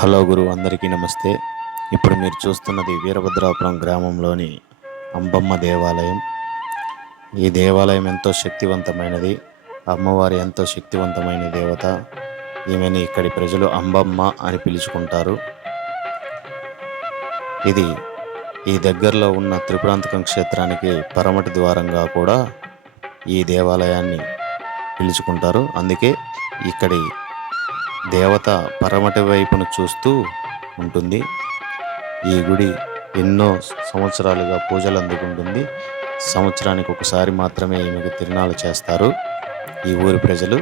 Hello గురు అందరికీ నమస్తే. ఇప్పుడు మీరు చూస్తున్నది వీరభద్రాపురం గ్రామంలోని అంబమ్మ దేవాలయం. ఈ దేవాలయం ఎంతో శక్తివంతమైనది. అమ్మవారి ఎంతో శక్తివంతమైన దేవత. ఈమెని ఇక్కడి ప్రజలు అంబమ్మ అని పిలుచుకుంటారు. ఇది ఈ దగ్గరలో ఉన్న త్రిపురాంతకం క్షేత్రానికి పరమటి ద్వారంగా కూడా ఈ దేవాలయాన్ని పిలుచుకుంటారు. అందుకే ఇక్కడి దేవత పరమటి వైపును చూస్తూ ఉంటుంది. ఈ గుడి ఎన్నో సంవత్సరాలుగా పూజలు అందుకుంటుంది. సంవత్సరానికి ఒకసారి మాత్రమే ఈమెకు తిరునాళ్ళు చేస్తారు ఈ ఊరి ప్రజలు.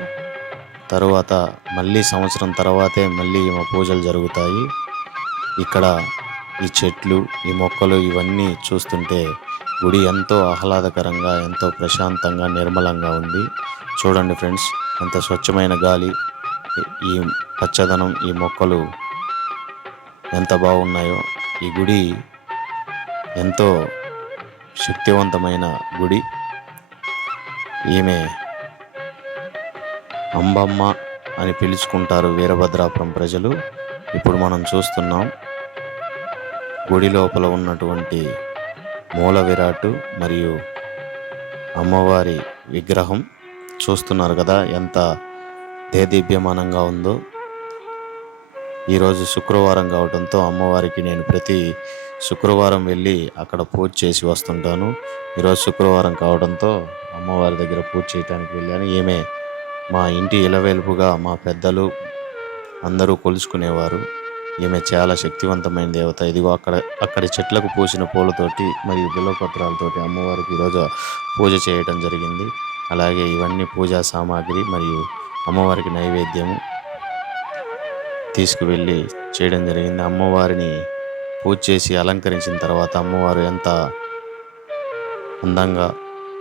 తరువాత మళ్ళీ సంవత్సరం తర్వాతే మళ్ళీ ఈమె పూజలు జరుగుతాయి. ఇక్కడ ఈ చెట్లు, ఈ మొక్కలు ఇవన్నీ చూస్తుంటే గుడి ఎంతో ఆహ్లాదకరంగా, ఎంతో ప్రశాంతంగా, నిర్మలంగా ఉంది. చూడండి ఫ్రెండ్స్, ఎంత స్వచ్ఛమైన గాలి, ఈ పచ్చదనం, ఈ మొక్కలు ఎంత బాగున్నాయో. ఈ గుడి ఎంతో శక్తివంతమైన గుడి. ఈమె అంబమ్మ అని పిలుచుకుంటారు వీరభద్రాపురం ప్రజలు. ఇప్పుడు మనం చూస్తున్నాం గుడి లోపల ఉన్నటువంటి మూల విరాటు మరియు అమ్మవారి విగ్రహం చూస్తున్నారు కదా, ఎంత దేదీప్యమానంగా ఉందో. ఈరోజు శుక్రవారం కావడంతో అమ్మవారికి నేను ప్రతి శుక్రవారం వెళ్ళి అక్కడ పూజ చేసి వస్తుంటాను. ఈరోజు శుక్రవారం కావడంతో అమ్మవారి దగ్గర పూజ చేయడానికి వెళ్ళాను. ఈమె మా ఇంటి ఇలవేల్పుగా మా పెద్దలు అందరూ కొలుచుకునేవారు. ఈమె చాలా శక్తివంతమైన దేవత. ఇదిగో అక్కడి చెట్లకు పూసిన పూలతోటి మరియు బిల్వపత్రాలతోటి అమ్మవారికి ఈరోజు పూజ చేయటం జరిగింది. అలాగే ఇవన్నీ పూజా సామాగ్రి మరియు అమ్మవారికి నైవేద్యము తీసుకువెళ్ళి చేయడం జరిగింది. అమ్మవారిని పూజ చేసి అలంకరించిన తర్వాత అమ్మవారు ఎంత అందంగా,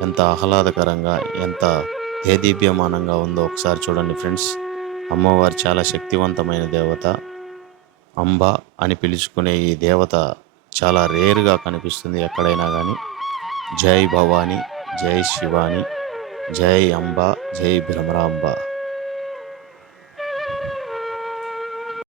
ఎంత ఆహ్లాదకరంగా, ఎంత దేదీప్యమానంగా ఉందో ఒకసారి చూడండి ఫ్రెండ్స్. అమ్మవారు చాలా శక్తివంతమైన దేవత. అంబ అని పిలుచుకునే ఈ దేవత చాలా రేరుగా కనిపిస్తుంది ఎక్కడైనా కానీ. జై భవాని, జై శివాని, జై అంబ, జై భ్రమరాంబ.